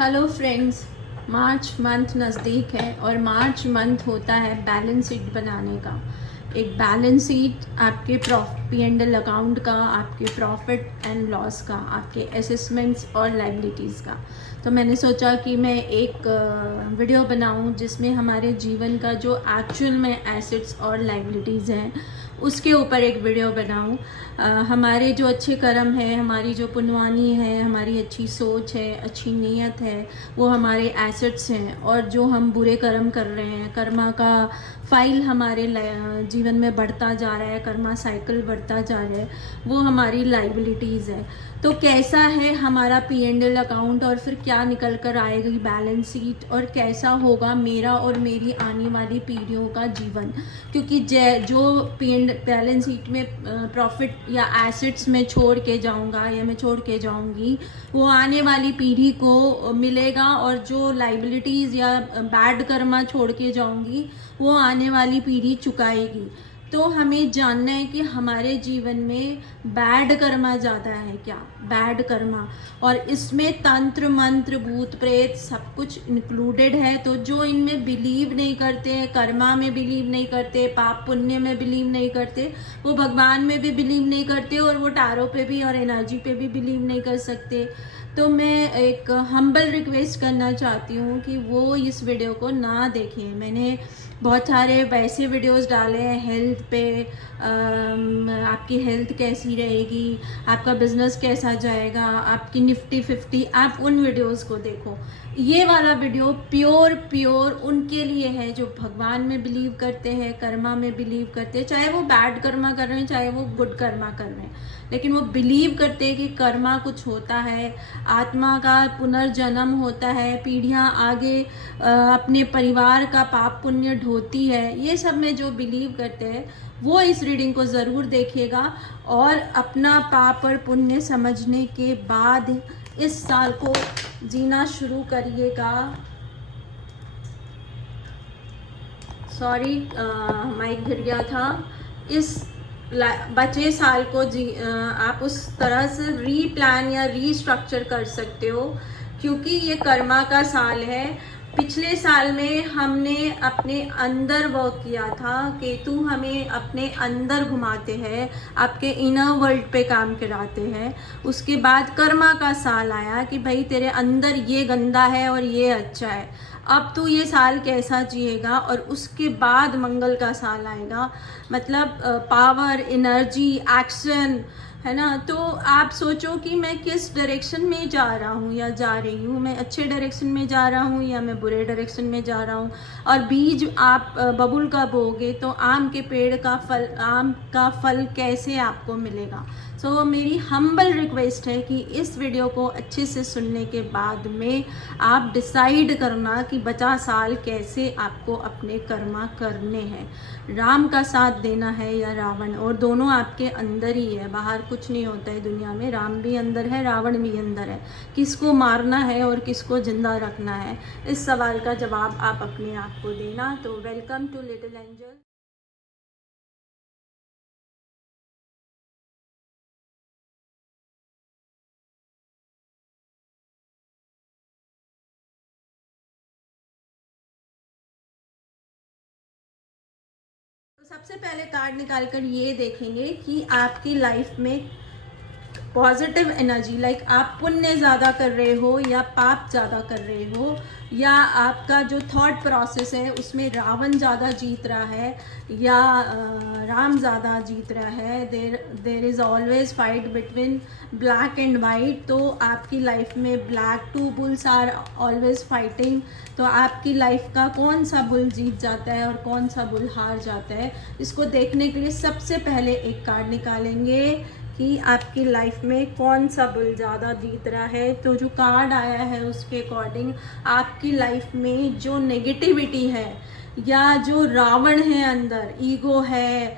Hello friends, March month नज़दीक है और मार्च मंथ होता है बैलेंस शीट बनाने का। एक बैलेंस शीट आपके पी एंड एल अकाउंट का, आपके प्रॉफिट एंड लॉस का, आपके असेसमेंट्स और लाइबिलिटीज़ का। तो मैंने सोचा कि मैं एक वीडियो बनाऊं जिसमें हमारे जीवन का जो एक्चुअल में एसेट्स और लाइबिलिटीज़ हैं उसके ऊपर एक वीडियो बनाऊं। हमारे जो अच्छे कर्म है, हमारी जो पुण्यवानी है, हमारी अच्छी सोच है, अच्छी नीयत है, वो हमारे एसेट्स हैं। और जो हम बुरे कर्म कर रहे हैं, कर्मा का फाइल हमारे जीवन में बढ़ता जा रहा है, कर्मा साइकिल बढ़ता जा रहा है, वो हमारी लाइबिलिटीज़ है। तो कैसा है हमारा पी एंड एल अकाउंट और फिर क्या निकल कर आएगी बैलेंस शीट, और कैसा होगा मेरा और मेरी आने वाली पीढ़ियों का जीवन। क्योंकि जो पी एंड बैलेंस शीट में प्रॉफिट या एसेट्स में छोड़ के जाऊंगा या मैं छोड़ के जाऊंगी, वो आने वाली पीढ़ी को मिलेगा। और जो लाइबिलिटीज़ या बैड कर्मा छोड़ के जाऊंगी, वो आने वाली पीढ़ी चुकाएगी। तो हमें जानना है कि हमारे जीवन में बैड कर्मा ज़्यादा है क्या, बैड कर्मा, और इसमें तंत्र मंत्र भूत प्रेत सब कुछ इंक्लूडेड है। तो जो इनमें बिलीव नहीं करते हैं, कर्मा में बिलीव नहीं करते, पाप पुण्य में बिलीव नहीं करते, वो भगवान में भी बिलीव नहीं करते और वो टारो पे भी और एनर्जी पे भी बिलीव नहीं कर सकते। तो मैं एक हम्बल रिक्वेस्ट करना चाहती हूँ कि वो इस वीडियो को ना देखें। मैंने बहुत सारे वैसे वीडियोस डाले हैं हेल्थ पे, आपकी हेल्थ कैसी रहेगी, आपका बिजनेस कैसा जाएगा, आपकी निफ्टी 50, आप उन वीडियोस को देखो। ये वाला वीडियो प्योर उनके लिए है जो भगवान में बिलीव करते हैं, कर्मा में बिलीव करते हैं, चाहे वो बैड कर्मा कर रहे हैं चाहे वो गुड कर्मा कर रहे हैं, लेकिन वो बिलीव करते हैं कि कर्मा कुछ होता है, आत्मा का पुनर्जन्म होता है, पीढ़ियां आगे अपने परिवार का पाप पुण्य ढोती है। ये सब में जो बिलीव करते हैं वो इस रीडिंग को ज़रूर देखिएगा और अपना पाप और पुण्य समझने के बाद इस साल को जीना शुरू करिएगा। सॉरी, माइक गिर गया था। इस बचे साल को आप उस तरह से रीप्लान या रीस्ट्रक्चर कर सकते हो, क्योंकि ये कर्मा का साल है। पिछले साल में हमने अपने अंदर वर्क किया था, केतु हमें अपने अंदर घुमाते हैं, आपके इनर वर्ल्ड पे काम कराते हैं। उसके बाद कर्मा का साल आया कि भाई तेरे अंदर ये गंदा है और ये अच्छा है, अब तू ये साल कैसा जिएगा। और उसके बाद मंगल का साल आएगा, मतलब पावर, एनर्जी, एक्शन, है ना। तो आप सोचो कि मैं किस डायरेक्शन में जा रहा हूँ या जा रही हूँ, मैं अच्छे डायरेक्शन में जा रहा हूँ या मैं बुरे डायरेक्शन में जा रहा हूँ। और बीज आप बबुल का बोगे तो आम के पेड़ का फल, आम का फल कैसे आपको मिलेगा। सो मेरी हम्बल रिक्वेस्ट है कि इस वीडियो को अच्छे से सुनने के बाद में आप डिसाइड करना कि बचा साल कैसे आपको अपने कर्मा करने हैं। राम का साथ देना है या रावण, और दोनों आपके अंदर ही है, बाहर कुछ नहीं होता है दुनिया में। राम भी अंदर है, रावण भी अंदर है। किसको मारना है और किसको जिंदा रखना है, इस सवाल का जवाब आप अपने आप को देना। तो वेलकम टू लिटिल एंजल। तो सबसे पहले कार्ड निकाल कर ये देखेंगे कि आपकी लाइफ में पॉजिटिव एनर्जी, लाइक आप पुण्य ज़्यादा कर रहे हो या पाप ज़्यादा कर रहे हो, या आपका जो थॉट प्रोसेस है उसमें रावण ज़्यादा जीत रहा है या राम ज़्यादा जीत रहा है। There is always fight between black and white. तो आपकी लाइफ में black two bulls are always fighting. तो आपकी लाइफ का कौन सा बुल जीत जाता है और कौन सा बुल हार जाता है, इसको देखने के लिए सबसे पहले एक कार्ड निकालेंगे कि आपकी लाइफ में कौन सा बुल ज़्यादा जीत रहा है। तो जो कार्ड आया है उसके अकॉर्डिंग आपकी लाइफ में जो नेगेटिविटी है या जो रावण है अंदर, ईगो है,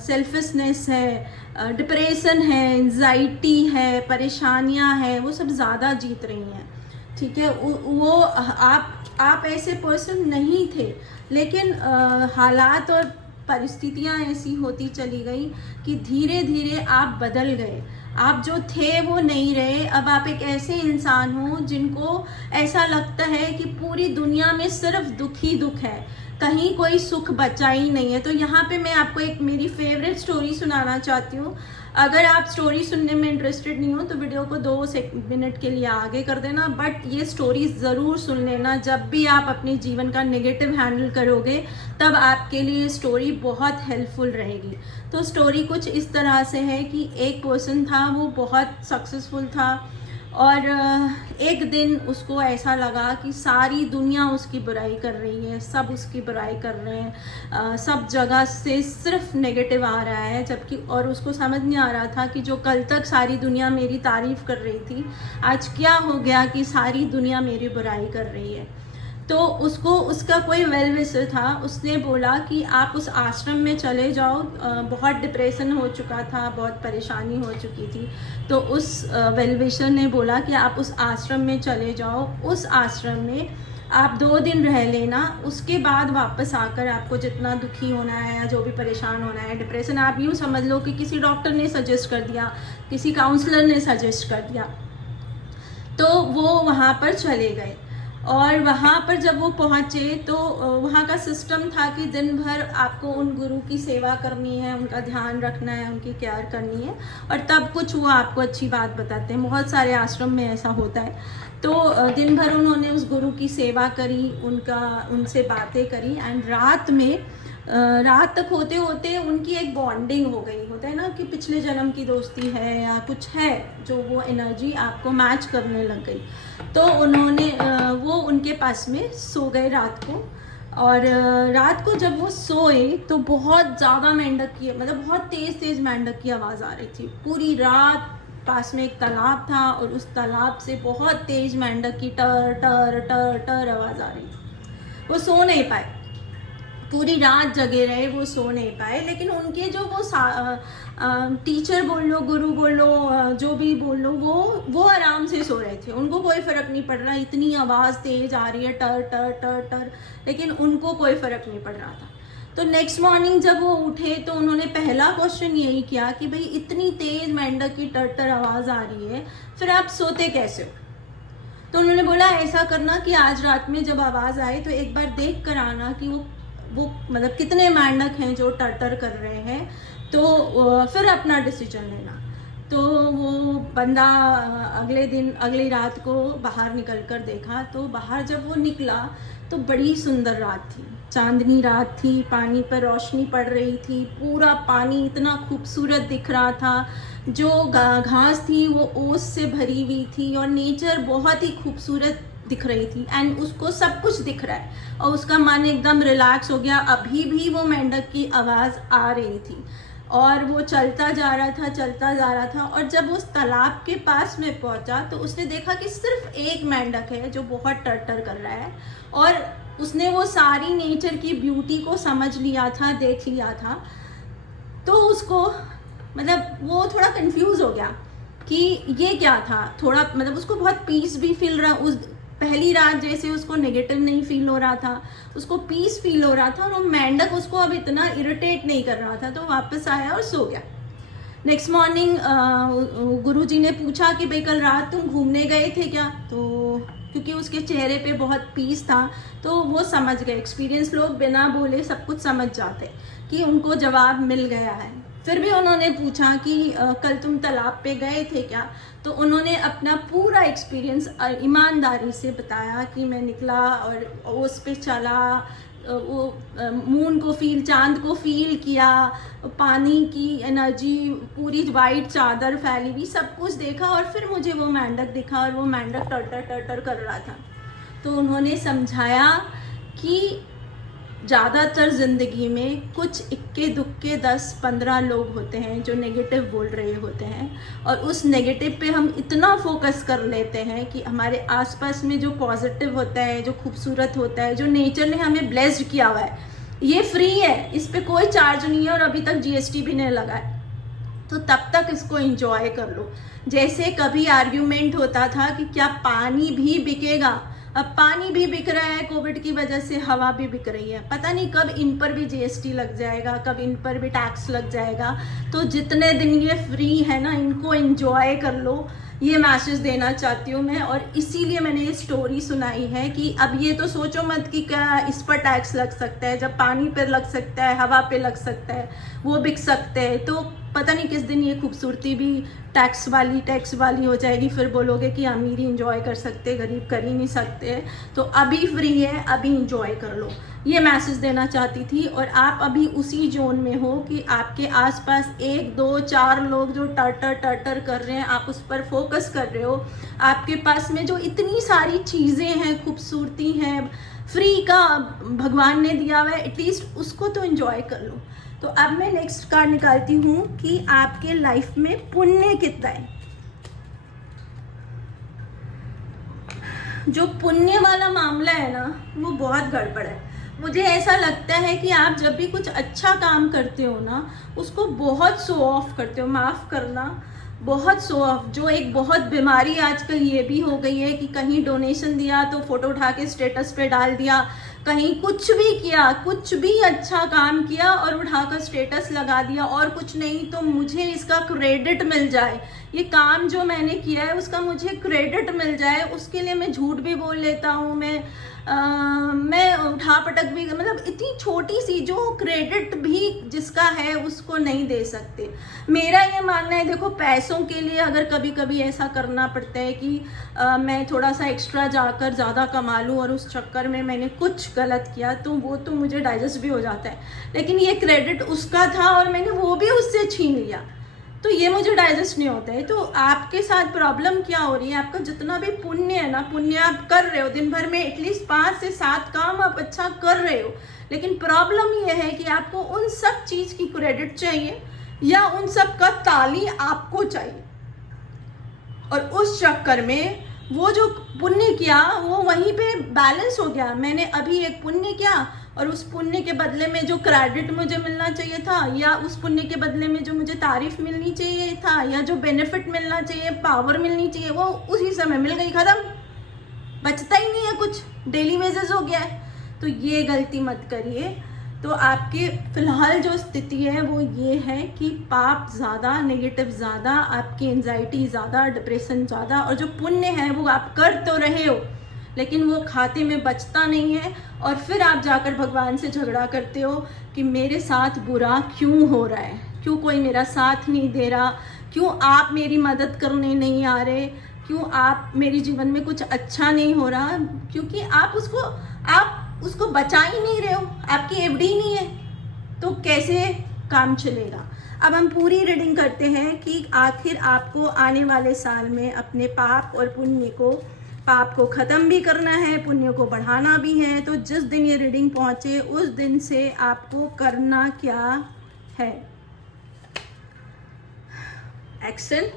सेल्फिशनेस है, डिप्रेशन है, एंजाइटी है, परेशानियां हैं, वो सब ज़्यादा जीत रही हैं। ठीक है, वो आप ऐसे पर्सन नहीं थे, लेकिन हालात और परिस्थितियां ऐसी होती चली गई कि धीरे धीरे आप बदल गए। आप जो थे वो नहीं रहे, अब आप एक ऐसे इंसान हो जिनको ऐसा लगता है कि पूरी दुनिया में सिर्फ दुख ही दुख है, कहीं कोई सुख बचा ही नहीं है। तो यहाँ पे मैं आपको एक मेरी फेवरेट स्टोरी सुनाना चाहती हूँ। अगर आप स्टोरी सुनने में इंटरेस्टेड नहीं हो तो वीडियो को 2 मिनट के लिए आगे कर देना, बट ये स्टोरी ज़रूर सुन लेना। जब भी आप अपने जीवन का नेगेटिव हैंडल करोगे तब आपके लिए स्टोरी बहुत हेल्पफुल रहेगी। तो स्टोरी कुछ इस तरह से है कि एक पर्सन था, वो बहुत सक्सेसफुल था और एक दिन उसको ऐसा लगा कि सारी दुनिया उसकी बुराई कर रही है, सब उसकी बुराई कर रहे हैं, सब जगह से सिर्फ नेगेटिव आ रहा है, जबकि और उसको समझ नहीं आ रहा था कि जो कल तक सारी दुनिया मेरी तारीफ़ कर रही थी, आज क्या हो गया कि सारी दुनिया मेरी बुराई कर रही है। तो उसको उसका कोई वेल विशर था, उसने बोला कि आप उस आश्रम में चले जाओ, बहुत डिप्रेशन हो चुका था, बहुत परेशानी हो चुकी थी। तो उस वेल विशर ने बोला कि आप उस आश्रम में चले जाओ, उस आश्रम में आप 2 दिन रह लेना, उसके बाद वापस आकर आपको जितना दुखी होना है या जो भी परेशान होना है, डिप्रेशन, आप यूँ समझ लो कि किसी डॉक्टर ने सजेस्ट कर दिया, किसी काउंसलर ने सजेस्ट कर दिया। तो वो वहाँ पर चले गए और वहाँ पर जब वो पहुँचे तो वहाँ का सिस्टम था कि दिन भर आपको उन गुरु की सेवा करनी है, उनका ध्यान रखना है, उनकी केयर करनी है और तब कुछ वो आपको अच्छी बात बताते हैं। बहुत सारे आश्रम में ऐसा होता है। तो दिन भर उन्होंने उस गुरु की सेवा करी, उनसे बातें करी एंड रात तक होते होते उनकी एक बॉन्डिंग हो गई। होता है ना कि पिछले जन्म की दोस्ती है या कुछ है, जो वो एनर्जी आपको मैच करने लग गई। तो उन्होंने वो उनके पास में सो गए रात को और रात को जब वो सोए तो बहुत ज़्यादा मेंढक की, मतलब बहुत तेज़ मेंढक की आवाज़ आ रही थी पूरी रात। पास में एक तालाब था और उस तालाब से बहुत तेज़ मेंढक की टर टर टर टर आवाज़ आ रही थी। वो सो नहीं पाए, पूरी रात जगे रहे, वो सो नहीं पाए। लेकिन उनके जो वो टीचर बोल लो, गुरु बोल लो, जो भी बोल लो, वो आराम से सो रहे थे, उनको कोई फ़र्क नहीं पड़ रहा, इतनी आवाज़ तेज़ आ रही है टर टर टर टर, लेकिन उनको कोई फ़र्क नहीं पड़ रहा था। तो नेक्स्ट मॉर्निंग जब वो उठे तो उन्होंने पहला क्वेश्चन यही किया कि भाई इतनी तेज़ मेंढक की टर टर आवाज़ आ रही है, फिर आप सोते कैसे हो? तो उन्होंने बोला ऐसा करना कि आज रात में जब आवाज़ आए तो एक बार देख कर आना कि वो मतलब कितने मेंढक हैं जो टर कर रहे हैं, तो फिर अपना डिसीजन लेना। तो वो बंदा अगली रात को बाहर निकल कर देखा, तो बाहर जब वो निकला तो बड़ी सुंदर रात थी, चांदनी रात थी, पानी पर रोशनी पड़ रही थी, पूरा पानी इतना खूबसूरत दिख रहा था, जो घास थी वो ओस से भरी हुई थी और नेचर बहुत ही खूबसूरत दिख रही थी एंड उसको सब कुछ दिख रहा है और उसका मन एकदम रिलैक्स हो गया। अभी भी वो मेंढक की आवाज़ आ रही थी और वो चलता जा रहा था और जब उस तालाब के पास में पहुंचा तो उसने देखा कि सिर्फ एक मेंढक है जो बहुत टर कर रहा है और उसने वो सारी नेचर की ब्यूटी को समझ लिया था, देख लिया था। तो उसको मतलब वो थोड़ा कंफ्यूज हो गया कि ये क्या था, थोड़ा मतलब उसको बहुत पीस भी फील रहा, उस पहली रात जैसे उसको नेगेटिव नहीं फील हो रहा था, उसको पीस फील हो रहा था और वो मेंढक उसको अब इतना इरिटेट नहीं कर रहा था। तो वापस आया और सो गया। नेक्स्ट मॉर्निंग गुरुजी ने पूछा कि भाई कल रात तुम घूमने गए थे क्या? तो क्योंकि उसके चेहरे पे बहुत पीस था तो वो समझ गए, एक्सपीरियंस लोग बिना बोले सब कुछ समझ जाते कि उनको जवाब मिल गया है। फिर भी उन्होंने पूछा कि कल तुम तालाब पे गए थे क्या? तो उन्होंने अपना पूरा एक्सपीरियंस ईमानदारी से बताया कि मैं निकला और उस पे चला, वो मून को फील, चांद को फील किया, पानी की एनर्जी, पूरी वाइट चादर फैली हुई, सब कुछ देखा और फिर मुझे वो मेंढक दिखा और वो मेंढक टर कर रहा था। तो उन्होंने समझाया कि ज़्यादातर ज़िंदगी में कुछ इक्के दुक्के 10-15 लोग होते हैं जो नेगेटिव बोल रहे होते हैं और उस नेगेटिव पे हम इतना फोकस कर लेते हैं कि हमारे आसपास में जो पॉजिटिव होता है, जो खूबसूरत होता है, जो नेचर ने हमें ब्लेस्ड किया हुआ है, ये फ्री है, इस पे कोई चार्ज नहीं है और अभी तक GST भी नहीं लगा है, तो तब तक इसको एंजॉय कर लो। जैसे कभी आर्ग्यूमेंट होता था कि क्या पानी भी बिकेगा, अब पानी भी बिक रहा है कोविड की वजह से, हवा भी बिक रही है, पता नहीं कब इन पर भी जीएसटी लग जाएगा, कब इन पर भी टैक्स लग जाएगा। तो जितने दिन ये फ्री है ना, इनको एंजॉय कर लो, ये मैसेज देना चाहती हूँ मैं। और इसीलिए मैंने ये स्टोरी सुनाई है कि अब ये तो सोचो मत कि क्या इस पर टैक्स लग सकता है, जब पानी पर लग सकता है, हवा पे लग सकता है, वो बिक सकते हैं, तो पता नहीं किस दिन ये खूबसूरती भी टैक्स वाली हो जाएगी। फिर बोलोगे कि अमीर ही इंजॉय कर सकते, गरीब कर ही नहीं सकते। तो अभी फ्री है, अभी इंजॉय कर लो, ये मैसेज देना चाहती थी। और आप अभी उसी जोन में हो कि आपके आसपास 1 2 4 लोग जो टटर कर रहे हैं, आप उस पर फोकस कर रहे हो। आपके पास में जो इतनी सारी चीज़ें हैं, खूबसूरती हैं, फ्री का भगवान ने दिया हुआ है, एटलीस्ट उसको तो एंजॉय कर लो। तो अब मैं नेक्स्ट कार्ड निकालती हूँ कि आपके लाइफ में पुण्य कितना है। जो पुण्य वाला मामला है ना, वो बहुत गड़बड़ है। मुझे ऐसा लगता है कि आप जब भी कुछ अच्छा काम करते हो ना, उसको बहुत शो ऑफ करते हो, माफ़ करना, बहुत शो ऑफ। जो एक बहुत बीमारी आजकल ये भी हो गई है कि कहीं डोनेशन दिया तो फोटो उठा के स्टेटस पे डाल दिया, कहीं कुछ भी किया, कुछ भी अच्छा काम किया और उठाकर स्टेटस लगा दिया, और कुछ नहीं तो मुझे इसका क्रेडिट मिल जाए, ये काम जो मैंने किया है उसका मुझे क्रेडिट मिल जाए, उसके लिए मैं झूठ भी बोल लेता हूँ, मैं उठा पटक भी, मतलब इतनी छोटी सी जो क्रेडिट भी जिसका है उसको नहीं दे सकते। मेरा ये मानना है, देखो पैसों के लिए अगर कभी कभी ऐसा करना पड़ता है कि मैं थोड़ा सा एक्स्ट्रा जाकर ज़्यादा कमा लूँ और उस चक्कर में मैंने कुछ गलत किया, तो वो तो मुझे डाइजेस्ट भी हो जाता है। लेकिन ये क्रेडिट उसका था और मैंने वो भी उससे छीन लिया, तो ये मुझे डाइजेस्ट नहीं होता है। तो आपके साथ प्रॉब्लम क्या हो रही है, आपका जितना भी पुण्य है ना, पुण्य आप कर रहे हो, दिन भर में एटलीस्ट 5 से 7 काम आप अच्छा कर रहे हो, लेकिन प्रॉब्लम ये है कि आपको उन सब चीज़ की क्रेडिट चाहिए या उन सब का ताली आपको चाहिए, और उस चक्कर में वो जो पुण्य किया वो वहीं पे बैलेंस हो गया। मैंने अभी एक पुण्य किया और उस पुण्य के बदले में जो क्रेडिट मुझे मिलना चाहिए था, या उस पुण्य के बदले में जो मुझे तारीफ मिलनी चाहिए था, या जो बेनिफिट मिलना चाहिए, पावर मिलनी चाहिए, वो उसी समय मिल गई, खत्म, बचता ही नहीं है कुछ, डेली वेजेस हो गया है। तो ये गलती मत करिए। तो आपके फिलहाल जो स्थिति है वो ये है कि पाप ज़्यादा, नेगेटिव ज़्यादा, आपकी एंजाइटी ज़्यादा, डिप्रेशन ज़्यादा, और जो पुण्य है वो आप कर तो रहे हो लेकिन वो खाते में बचता नहीं है, और फिर आप जाकर भगवान से झगड़ा करते हो कि मेरे साथ बुरा क्यों हो रहा है, क्यों कोई मेरा साथ नहीं दे रहा, क्यों आप मेरी मदद करने नहीं आ रहे, क्यों आप मेरे जीवन में कुछ अच्छा नहीं हो रहा, क्योंकि आप उसको बचा ही नहीं रहे हो, आपकी एफडी नहीं है, तो कैसे काम चलेगा। अब हम पूरी रीडिंग करते हैं कि आखिर आपको आने वाले साल में अपने पाप को ख़त्म भी करना है, पुण्य को बढ़ाना भी है। तो जिस दिन ये रीडिंग पहुँचे उस दिन से आपको करना क्या है, एक्शन,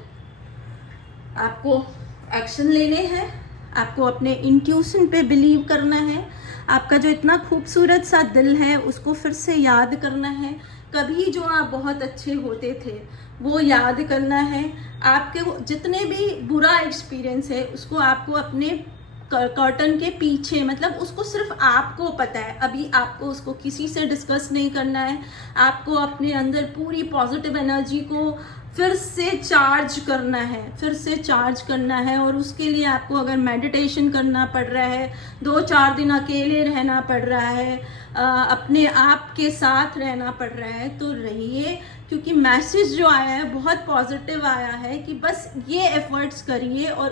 आपको एक्शन लेने हैं, आपको अपने इंट्यूशन पे बिलीव करना है, आपका जो इतना खूबसूरत सा दिल है उसको फिर से याद करना है, कभी जो आप बहुत अच्छे होते थे वो याद करना है, आपके जितने भी बुरा एक्सपीरियंस है उसको आपको अपने कर्टन के पीछे, मतलब उसको सिर्फ आपको पता है, अभी आपको उसको किसी से डिस्कस नहीं करना है। आपको अपने अंदर पूरी पॉजिटिव एनर्जी को फिर से चार्ज करना है, और उसके लिए आपको अगर मेडिटेशन करना पड़ रहा है, 2-4 दिन अकेले रहना पड़ रहा है, अपने आप के साथ रहना पड़ रहा है, तो रहिए, क्योंकि मैसेज जो आया है बहुत पॉजिटिव आया है कि बस ये एफर्ट्स करिए, और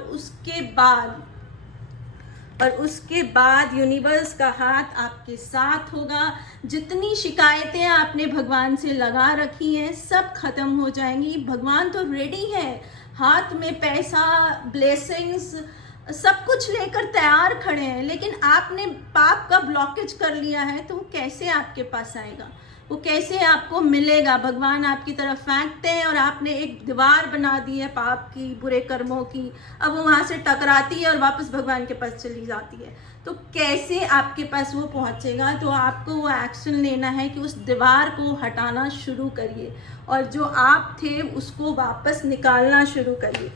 उसके बाद यूनिवर्स का हाथ आपके साथ होगा। जितनी शिकायतें आपने भगवान से लगा रखी हैं सब खत्म हो जाएंगी। भगवान तो रेडी है, हाथ में पैसा, ब्लेसिंग्स, सब कुछ लेकर तैयार खड़े हैं, लेकिन आपने पाप का ब्लॉकेज कर लिया है, तो वो कैसे आपके पास आएगा, वो कैसे आपको मिलेगा। भगवान आपकी तरफ फेंकते हैं और आपने एक दीवार बना दी है पाप की, बुरे कर्मों की, अब वो वहाँ से टकराती है और वापस भगवान के पास चली जाती है, तो कैसे आपके पास वो पहुँचेगा। तो आपको वो एक्शन लेना है कि उस दीवार को हटाना शुरू करिए, और जो आप थे उसको वापस निकालना शुरू करिए।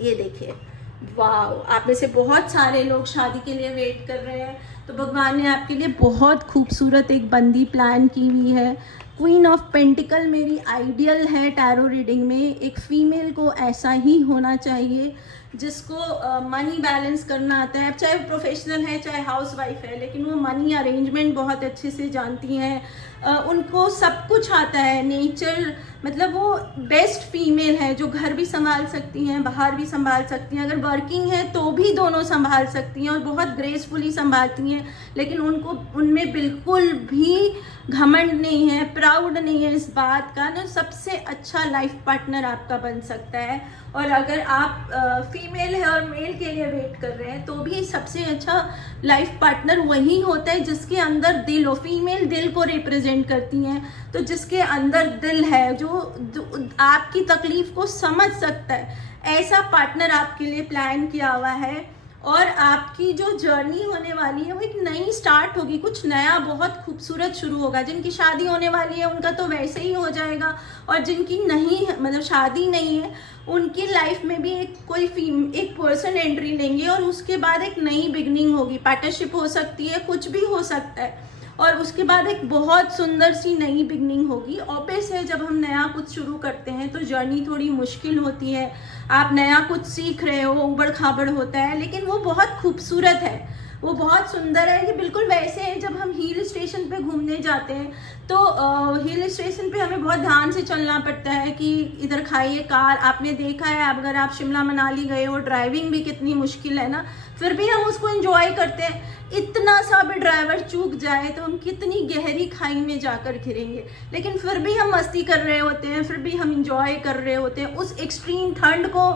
ये देखिए, वाह, आप में से बहुत सारे लोग शादी के लिए वेट कर रहे हैं, तो भगवान ने आपके लिए बहुत खूबसूरत एक बंदी प्लान की हुई है। क्वीन ऑफ पेंटिकल मेरी आइडियल है टैरो रीडिंग में। एक फीमेल को ऐसा ही होना चाहिए जिसको मनी बैलेंस करना आता है, चाहे वो प्रोफेशनल है चाहे हाउस वाइफ है, लेकिन वो मनी अरेंजमेंट बहुत अच्छे से जानती हैं। उनको सब कुछ आता है, नेचर, मतलब वो बेस्ट फीमेल है जो घर भी संभाल सकती हैं, बाहर भी संभाल सकती हैं, अगर वर्किंग है तो भी दोनों संभाल सकती हैं और बहुत ग्रेसफुली संभालती हैं। लेकिन उनको उनमें बिल्कुल भी घमंड नहीं है, प्राउड नहीं है इस बात का ना। सबसे अच्छा लाइफ पार्टनर आपका बन सकता है। और अगर आप फीमेल है और मेल के लिए वेट कर रहे हैं तो भी सबसे अच्छा लाइफ पार्टनर वही होता है जिसके अंदर दिल हो। फीमेल दिल को रिप्रेजेंट करती हैं, तो जिसके अंदर दिल है, जो आपकी तकलीफ को समझ सकता है, ऐसा पार्टनर आपके लिए प्लान किया हुआ है। और आपकी जो जर्नी होने वाली है वो एक नई स्टार्ट होगी, कुछ नया बहुत खूबसूरत शुरू होगा। जिनकी शादी होने वाली है उनका तो वैसे ही हो जाएगा, और जिनकी नहीं, मतलब शादी नहीं है, उनकी लाइफ में भी एक पर्सन एंट्री लेंगे और उसके बाद एक नई बिगनिंग होगी। पार्टनरशिप हो सकती है, कुछ भी हो सकता है, और उसके बाद एक बहुत सुंदर सी नई बिगनिंग होगी। ऑब्वियस है, जब हम नया कुछ शुरू करते हैं तो जर्नी थोड़ी मुश्किल होती है, आप नया कुछ सीख रहे हो, उबड़ खाबड़ होता है, लेकिन वो बहुत खूबसूरत है, वो बहुत सुंदर है। ये बिल्कुल वैसे है जब हम हिल स्टेशन पे घूमने जाते हैं तो हिल स्टेशन पे हमें बहुत ध्यान से चलना पड़ता है कि इधर खाइए कार। आपने देखा है अगर आप शिमला मनाली गए हो, ड्राइविंग भी कितनी मुश्किल है ना, फिर भी हम उसको एंजॉय करते हैं। इतना सा भी ड्राइवर चूक जाए तो हम कितनी गहरी खाई में जाकर गिरेंगे, लेकिन फिर भी हम मस्ती कर रहे होते हैं, फिर भी हम इंजॉय कर रहे होते हैं। उस एक्सट्रीम ठंड को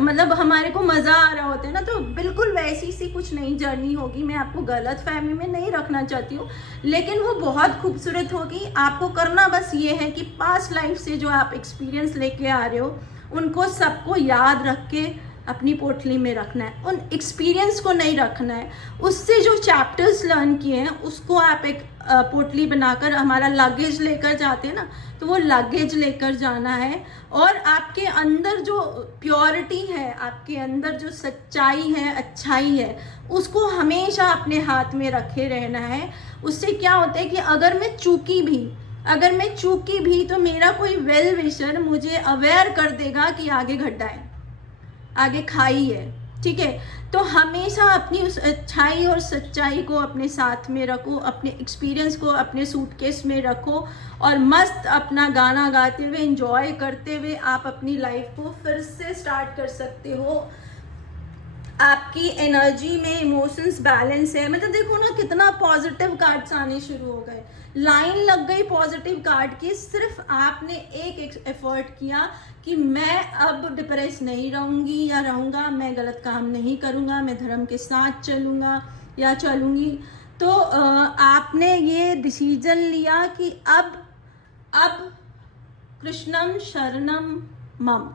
मतलब हमारे को मज़ा आ रहा होता है ना। तो बिल्कुल वैसी सी कुछ नई जर्नी होगी। मैं आपको गलत फहमी में नहीं रखना चाहती हूँ, लेकिन वो बहुत खूबसूरत होगी। आपको करना बस ये है कि पास्ट लाइफ से जो आप एक्सपीरियंस लेके आ रहे हो उनको सबको याद रख के अपनी पोटली में रखना है, उन एक्सपीरियंस को नहीं रखना है। उससे जो चैप्टर्स लर्न किए हैं उसको आप एक पोटली बनाकर, हमारा लगेज लेकर जाते हैं ना, तो वो लगेज लेकर जाना है। और आपके अंदर जो प्योरिटी है, आपके अंदर जो सच्चाई है, अच्छाई है, उसको हमेशा अपने हाथ में रखे रहना है। उससे क्या होता है कि अगर मैं चूकी भी तो मेरा कोई वेल विशर मुझे अवेयर कर देगा कि आगे गड्ढा है, आगे खाई है, ठीक है। तो हमेशा अपनी उस अच्छाई और सच्चाई को अपने साथ में रखो, अपने एक्सपीरियंस को अपने सूटकेस में रखो, और मस्त अपना गाना गाते हुए, एंजॉय करते हुए आप अपनी लाइफ को फिर से स्टार्ट कर सकते हो। आपकी एनर्जी में इमोशंस बैलेंस है। मतलब देखो ना, कितना पॉजिटिव कार्ड्स आने शुरू हो गए, लाइन लग गई पॉजिटिव कार्ड की। सिर्फ आपने एक एफर्ट किया कि मैं अब डिप्रेस नहीं रहूँगी या रहूँगा, मैं गलत काम नहीं करूँगा, मैं धर्म के साथ चलूँगा या चलूँगी। तो आपने ये डिसीजन लिया कि अब कृष्णम शरणम मम।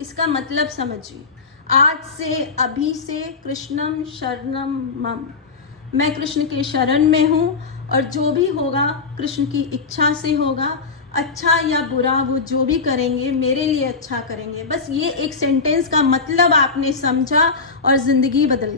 इसका मतलब समझिए, आज से, अभी से कृष्णम शरणम मम, मैं कृष्ण के शरण में हूँ, और जो भी होगा कृष्ण की इच्छा से होगा। अच्छा या बुरा वो जो भी करेंगे मेरे लिए अच्छा करेंगे। बस ये एक सेंटेंस का मतलब आपने समझा और ज़िंदगी बदल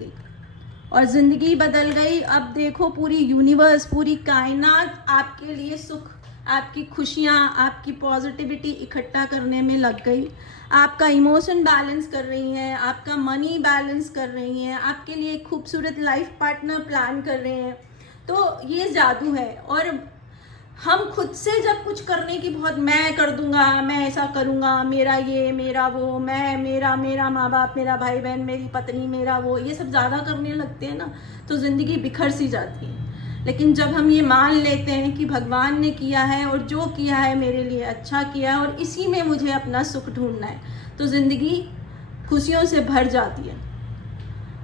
गई। अब देखो, पूरी यूनिवर्स, पूरी कायनात आपके लिए सुख, आपकी खुशियाँ, आपकी पॉजिटिविटी इकट्ठा करने में लग गई। आपका इमोशन बैलेंस कर रही हैं, आपका मनी बैलेंस कर रही हैं, आपके लिए एक खूबसूरत लाइफ पार्टनर प्लान कर रहे हैं। तो ये जादू है। और हम खुद से जब कुछ करने की बहुत, मैं कर दूंगा, मैं ऐसा करूंगा, मेरा ये, मेरा वो, मैं, मेरा माँ बाप, मेरा भाई बहन, मेरी पत्नी, मेरा वो, ये सब ज़्यादा करने लगते हैं ना, तो ज़िंदगी बिखर सी जाती है। लेकिन जब हम ये मान लेते हैं कि भगवान ने किया है और जो किया है मेरे लिए अच्छा किया है और इसी में मुझे अपना सुख ढूंढना है, तो ज़िंदगी खुशियों से भर जाती है।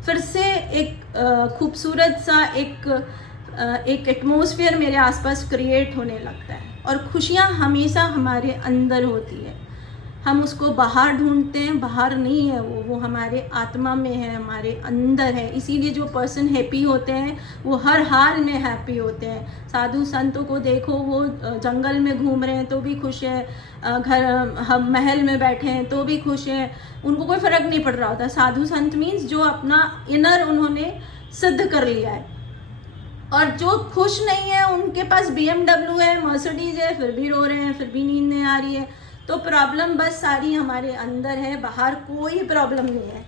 फिर से एक खूबसूरत सा एक एटमॉस्फेयर मेरे आसपास क्रिएट होने लगता है, और खुशियाँ हमेशा हमारे अंदर होती है। हम उसको बाहर ढूंढते हैं, बाहर नहीं है वो हमारे आत्मा में है, हमारे अंदर है। इसीलिए जो पर्सन हैप्पी होते हैं वो हर हाल में हैप्पी होते हैं। साधु संतों को देखो, वो जंगल में घूम रहे हैं तो भी खुश है, घर हम महल में बैठे हैं तो भी खुश हैं, उनको कोई फ़र्क नहीं पड़ रहा होता। साधु संत मीन्स जो अपना इनर उन्होंने सिद्ध कर लिया है। और जो खुश नहीं है, उनके पास BMW है, मर्सिडीज है, फिर भी रो रहे हैं, फिर भी नींद नहीं आ रही है। तो प्रॉब्लम बस सारी हमारे अंदर है, बाहर कोई प्रॉब्लम नहीं है।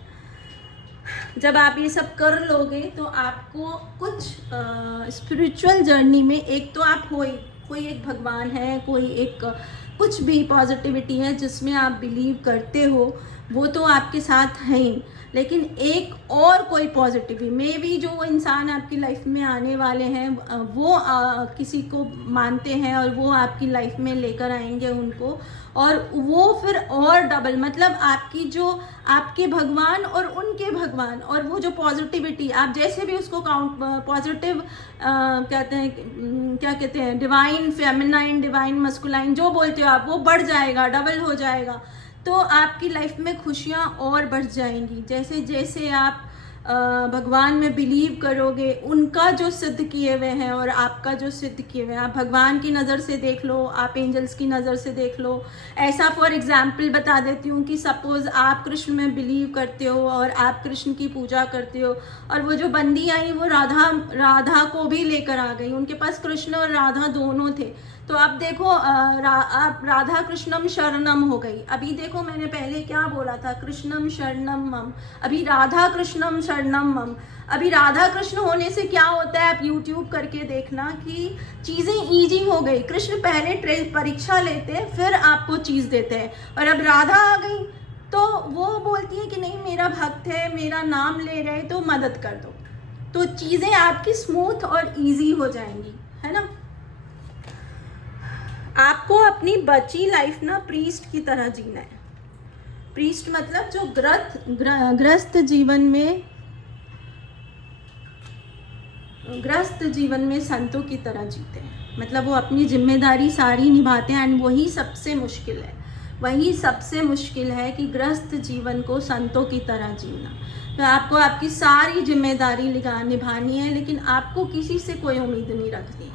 जब आप ये सब कर लोगे तो आपको कुछ स्पिरिचुअल जर्नी में, एक तो आप कोई एक भगवान है, कोई एक कुछ भी पॉजिटिविटी है जिसमें आप बिलीव करते हो, वो तो आपके साथ है ही। लेकिन एक और कोई पॉजिटिविटी मे बी जो इंसान आपकी लाइफ में आने वाले हैं वो किसी को मानते हैं और वो आपकी लाइफ में लेकर आएंगे उनको, और वो फिर और डबल, मतलब आपकी जो आपके भगवान और उनके भगवान, और वो जो पॉजिटिविटी आप जैसे भी उसको काउंट पॉजिटिव क्या कहते हैं डिवाइन फेमिनाइन, डिवाइन मस्कुलाइन, जो बोलते हो आप, वो बढ़ जाएगा, डबल हो जाएगा। तो आपकी लाइफ में खुशियाँ और बढ़ जाएंगी। जैसे जैसे आप भगवान में बिलीव करोगे, उनका जो सिद्ध किए हुए हैं और आपका जो सिद्ध किए हुए हैं, आप भगवान की नज़र से देख लो, आप एंजल्स की नज़र से देख लो। ऐसा फॉर एग्जांपल बता देती हूँ कि सपोज़ आप कृष्ण में बिलीव करते हो और आप कृष्ण की पूजा करते हो, और वो जो बंदी आई वो राधा को भी लेकर आ गई, उनके पास कृष्ण और राधा दोनों थे। तो अब देखो आप राधा कृष्णम शरणम हो गई। अभी देखो मैंने पहले क्या बोला था, कृष्णम शरणम मम, अभी राधा कृष्णम शरणम मम। अभी राधा कृष्ण होने से क्या होता है, आप यूट्यूब करके देखना कि चीज़ें ईजी हो गई। कृष्ण पहले परीक्षा लेते फिर आपको चीज़ देते हैं, और अब राधा आ गई तो वो बोलती है कि नहीं मेरा भक्त है, मेरा नाम ले रहे तो मदद कर दो। तो चीज़ें आपकी स्मूथ और ईजी हो जाएंगी, है ना। आपको अपनी बची लाइफ ना प्रीस्ट की तरह जीना है। प्रीस्ट मतलब जो ग्रस्त जीवन में संतों की तरह जीते हैं, मतलब वो अपनी जिम्मेदारी सारी निभाते हैं। एंड वही सबसे मुश्किल है कि ग्रस्त जीवन को संतों की तरह जीना। तो आपको आपकी सारी जिम्मेदारी निभानी है, लेकिन आपको किसी से कोई उम्मीद नहीं रखनी।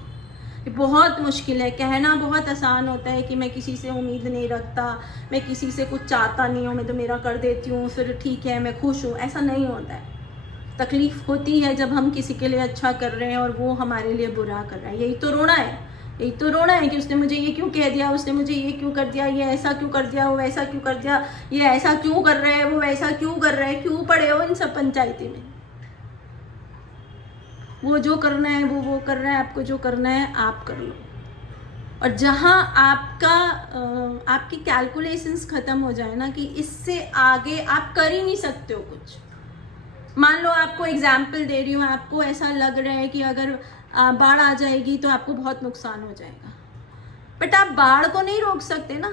ये बहुत मुश्किल है। कहना बहुत आसान होता है कि मैं किसी से उम्मीद नहीं रखता, मैं किसी से कुछ चाहता नहीं हूँ, मैं तो मेरा कर देती हूँ, फिर ठीक है मैं खुश हूँ। ऐसा नहीं होता है। तकलीफ़ होती है जब हम किसी के लिए अच्छा कर रहे हैं और वो हमारे लिए बुरा कर रहा है। यही तो रोना है कि उसने मुझे ये क्यों कह दिया, उसने मुझे ये क्यों कर दिया, ये ऐसा क्यों कर दिया, वो वैसा क्यों कर दिया, ये ऐसा क्यों कर रहा है, वो वैसा क्यों कर रहा है। क्यों पड़े हो इन सब पंचायती में। वो जो करना है वो कर रहा है, आपको जो करना है आप कर लो। और जहाँ आपकी कैलकुलेशंस ख़त्म हो जाए ना कि इससे आगे आप कर ही नहीं सकते हो कुछ। मान लो आपको एग्जाम्पल दे रही हूँ, आपको ऐसा लग रहा है कि अगर बाढ़ आ जाएगी तो आपको बहुत नुकसान हो जाएगा, बट आप बाढ़ को नहीं रोक सकते ना,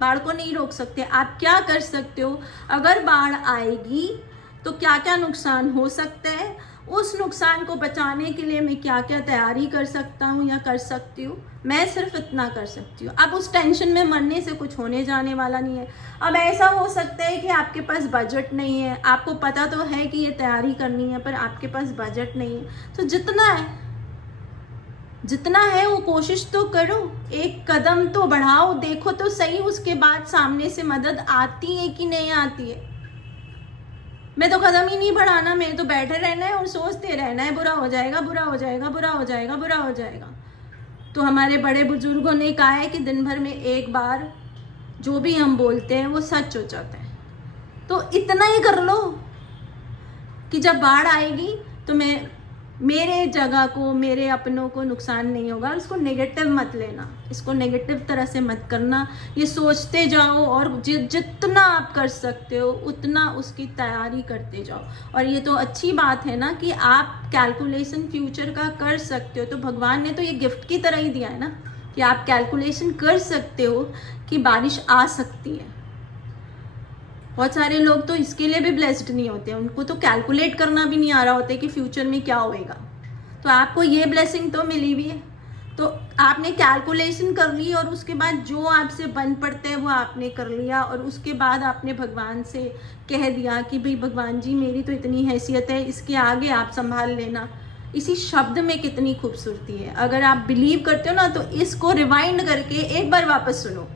बाढ़ को नहीं रोक सकते। आप क्या कर सकते हो, अगर बाढ़ आएगी तो क्या क्या नुकसान हो सकता है, उस नुकसान को बचाने के लिए मैं क्या क्या तैयारी कर सकता हूँ या कर सकती हूँ, मैं सिर्फ इतना कर सकती हूँ। अब उस टेंशन में मरने से कुछ होने जाने वाला नहीं है। अब ऐसा हो सकता है कि आपके पास बजट नहीं है, आपको पता तो है कि ये तैयारी करनी है पर आपके पास बजट नहीं है, तो जितना है वो कोशिश तो करो, एक कदम तो बढ़ाओ, देखो तो सही उसके बाद सामने से मदद आती है कि नहीं आती है। मैं तो कदम ही नहीं बढ़ाना, मैं तो बैठे रहना है और सोचते रहना है बुरा हो जाएगा, बुरा हो जाएगा, बुरा हो जाएगा, बुरा हो जाएगा। तो हमारे बड़े बुजुर्गों ने कहा है कि दिन भर में एक बार जो भी हम बोलते हैं वो सच हो जाता है। तो इतना ही कर लो कि जब बाढ़ आएगी तो मेरे जगह को, मेरे अपनों को नुकसान नहीं होगा। इसको नेगेटिव मत लेना, इसको नेगेटिव तरह से मत करना, ये सोचते जाओ और जितना आप कर सकते हो उतना उसकी तैयारी करते जाओ। और ये तो अच्छी बात है ना कि आप कैलकुलेशन फ्यूचर का कर सकते हो, तो भगवान ने तो ये गिफ्ट की तरह ही दिया है ना कि आप कैलकुलेशन कर सकते हो कि बारिश आ सकती है। बहुत सारे लोग तो इसके लिए भी ब्लेस्ड नहीं होते, उनको तो कैलकुलेट करना भी नहीं आ रहा होता है कि फ्यूचर में क्या होएगा। तो आपको ये ब्लेसिंग तो मिली भी है, तो आपने कैलकुलेशन कर ली और उसके बाद जो आपसे बन पड़ता है वो आपने कर लिया, और उसके बाद आपने भगवान से कह दिया कि भाई भगवान जी मेरी तो इतनी हैसियत है, इसके आगे आप संभाल लेना। इसी शब्द में कितनी खूबसूरती है। अगर आप बिलीव करते हो ना तो इसको रिवाइंड करके एक बार वापस सुनो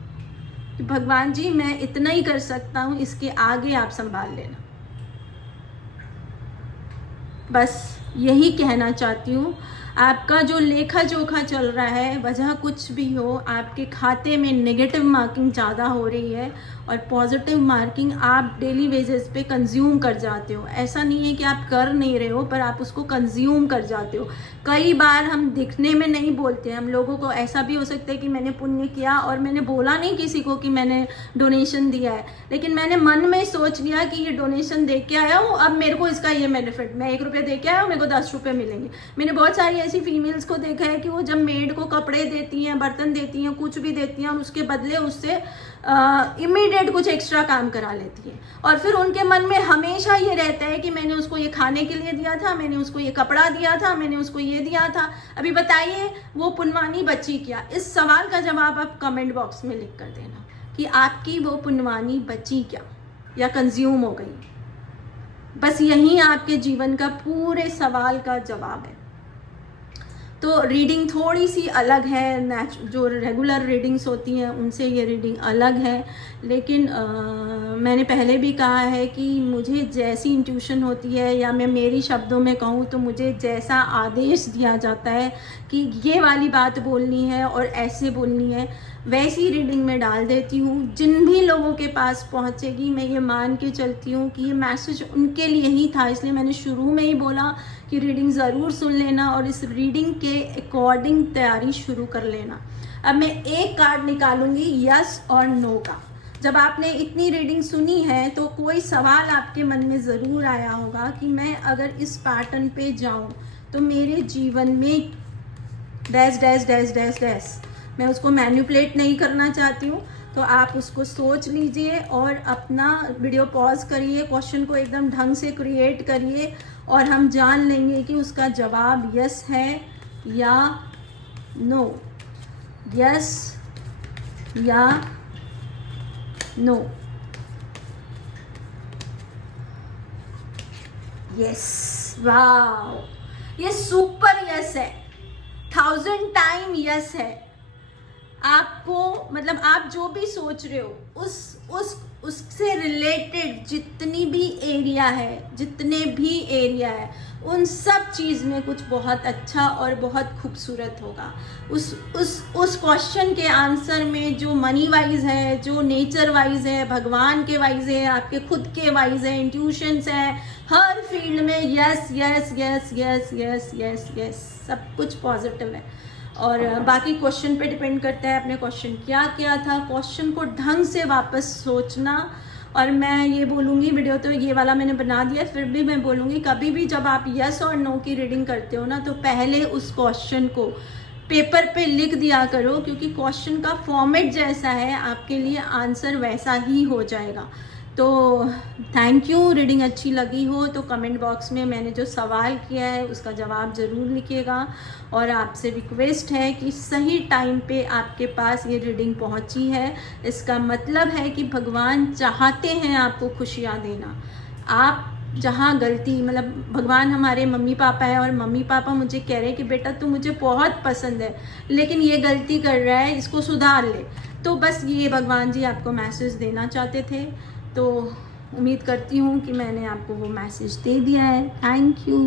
कि भगवान जी मैं इतना ही कर सकता हूँ, इसके आगे आप संभाल लेना। बस यही कहना चाहती हूँ। आपका जो लेखा जोखा चल रहा है, वजह कुछ भी हो, आपके खाते में नेगेटिव मार्किंग ज़्यादा हो रही है और पॉजिटिव मार्किंग आप डेली बेसिस पे कंज्यूम कर जाते हो। ऐसा नहीं है कि आप कर नहीं रहे हो, पर आप उसको कंज्यूम कर जाते हो। कई बार हम दिखने में नहीं बोलते, हम लोगों को ऐसा भी हो सकता है कि मैंने पुण्य किया और मैंने बोला नहीं किसी को कि मैंने डोनेशन दिया है, लेकिन मैंने मन में सोच लिया कि ये डोनेशन दे के आया हूँ, अब मेरे को इसका ये बेनिफिट, मैं 1 रुपया दे के आया हूँ, मेरे को 10 रुपये मिलेंगे। मैंने बहुत सारी ऐसी फीमेल्स को देखा है कि वो जब मेड को कपड़े देती हैं, बर्तन देती हैं, कुछ भी देती हैं, और उसके बदले उससे इमीडिएट कुछ एक्स्ट्रा काम करा लेती है, और फिर उनके मन में हमेशा ये रहता है कि मैंने उसको ये खाने के लिए दिया था, मैंने उसको ये कपड़ा दिया था, मैंने उसको ये दिया था। अभी बताइए वो पुण्यवानी बची क्या? इस सवाल का जवाब आप कमेंट बॉक्स में लिख कर देना कि आपकी वो पुण्यवानी बची क्या या कंज्यूम हो गई। बस यही आपके जीवन का पूरे सवाल का जवाब है। तो रीडिंग थोड़ी सी अलग है, जो रेगुलर रीडिंग्स होती हैं उनसे ये रीडिंग अलग है, लेकिन मैंने पहले भी कहा है कि मुझे जैसी इंट्यूशन होती है, या मैं मेरी शब्दों में कहूँ तो मुझे जैसा आदेश दिया जाता है कि ये वाली बात बोलनी है और ऐसे बोलनी है, वैसी रीडिंग में डाल देती हूँ। जिन भी लोगों के पास पहुँचेगी मैं ये मान के चलती हूँ कि ये मैसेज उनके लिए ही था, इसलिए मैंने शुरू में ही बोला कि रीडिंग ज़रूर सुन लेना और इस रीडिंग के अकॉर्डिंग तैयारी शुरू कर लेना। अब मैं एक कार्ड निकालूंगी यस और नो का। जब आपने इतनी रीडिंग सुनी है तो कोई सवाल आपके मन में ज़रूर आया होगा कि मैं अगर इस पैटर्न पे जाऊं तो मेरे जीवन में dash dash dash dash dash, मैं उसको मैनिपुलेट नहीं करना चाहती हूँ। तो आप उसको सोच लीजिए और अपना वीडियो पॉज करिए, क्वेश्चन को एकदम ढंग से क्रिएट करिए और हम जान लेंगे कि उसका जवाब यस है या नो, यस या नो। यस, वाओ, ये सुपर यस है, 1000 टाइम यस है। आपको मतलब आप जो भी सोच रहे हो उससे रिलेटेड जितनी भी एरिया है, जितने भी एरिया है, उन सब चीज़ में कुछ बहुत अच्छा और बहुत खूबसूरत होगा। उस क्वेश्चन के आंसर में जो मनी वाइज है, जो नेचर वाइज है, भगवान के वाइज है, आपके खुद के वाइज है, इंट्यूशंस है, हर फील्ड में yes yes yes yes yes yes yes, सब कुछ पॉजिटिव है। और बाकी क्वेश्चन पे डिपेंड करता है, अपने क्वेश्चन क्या क्या था, क्वेश्चन को ढंग से वापस सोचना। और मैं ये बोलूँगी, वीडियो तो ये वाला मैंने बना दिया, फिर भी मैं बोलूँगी कभी भी जब आप यस और नो की रीडिंग करते हो ना, तो पहले उस क्वेश्चन को पेपर पे लिख दिया करो, क्योंकि क्वेश्चन का फॉर्मेट जैसा है आपके लिए आंसर वैसा ही हो जाएगा। तो थैंक यू। रीडिंग अच्छी लगी हो तो कमेंट बॉक्स में मैंने जो सवाल किया है उसका जवाब ज़रूर लिखिएगा, और आपसे रिक्वेस्ट है कि सही टाइम पे आपके पास ये रीडिंग पहुंची है। इसका मतलब है कि भगवान चाहते हैं आपको खुशियाँ देना। आप जहाँ गलती, मतलब भगवान हमारे मम्मी पापा है और मम्मी पापा मुझे कह रहे हैं कि बेटा तू मुझे बहुत पसंद है लेकिन ये गलती कर रहा है, इसको सुधार ले, तो बस ये भगवान जी आपको मैसेज देना चाहते थे। तो उम्मीद करती हूँ कि मैंने आपको वो मैसेज दे दिया है। Thank you.